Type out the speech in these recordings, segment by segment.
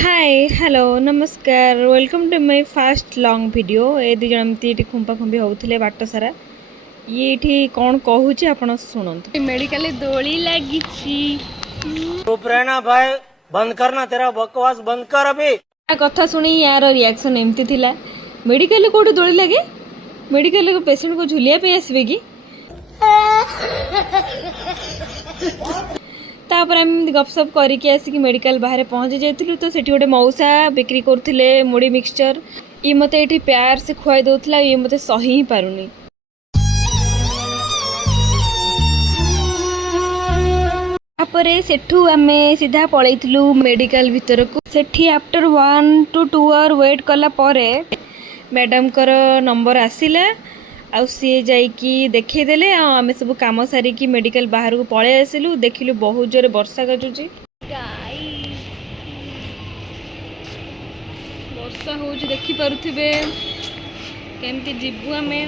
हाय hello नमस्कार welcome to my fast long video ए दुज एमती खुंपा खुंबी होते बाट सारा ये कौन कहूँ आपण शुणु मेडिकल दोली लगी चुप रहना भाई, बंद करना, तेरा बकवास बंद कर अभी। कथा शुणी यार रिएक्शन एमती थिला मेडिकल कोठी दोली लगे मेडिकल को पेशेंट को झुलिया पे आसबे कि तापर आम गपसप करके आसिक मेडिकल बाहर पहुँची जाइलु तो सेठी गोटे मौसा बिक्री करथिले मुड़ी मिक्सचर ये मते एठी प्यार से खुआई दउथला ये मते सही ही पारुनी। तापरे सेठू आमे सीधा पळैथिलु मेडिकल भीतर को सेठी आफ्टर 1 to 2 आवर वेट कला परे मैडम कर नंबर आसिला आ सी जाइकी देखईदेले आम सब कम सारिकी मेडिकल बाहर को पलै आसिलु देखिलु बहुत जोरे वर्षा गजुची वर्षा होउची देखि पारुथिबे केमती जिबु आमे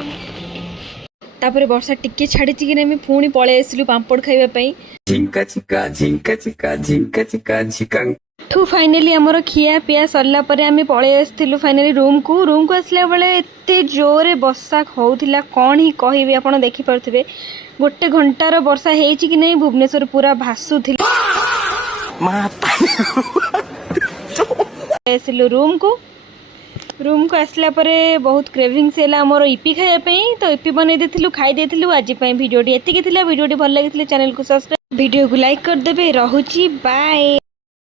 तापरे वर्षा टिके छाड़ी कि ना पुणी पलै आसिलु पांपड़ खाइबा पई झिंका चिका झिंका चिका झिंका चिका झिका ठू फाइनाली आमर खिया पिया सरला परे आमे पळे आस्थिलु फाइनाली रूम को आसला बेले एते जोरे वर्षा होउथिला कोन ही कहिबे आपण देखि परथिबे गोटे घंटार वर्षा हेची कि नै भुवनेश्वर पूरा भासुथिला आसिलु रूम को आसला परे बहुत क्रेविंग्स हैला हमर ईपी खाया पई तो ईपी बनै देथिलु खाइ देथिलु आज पई वीडियोटी एतिके थिला वीडियोटी भल लागिथिले चैनल को सब्सक्राइब वीडियो को लाइक कर देबे रहुची बाय।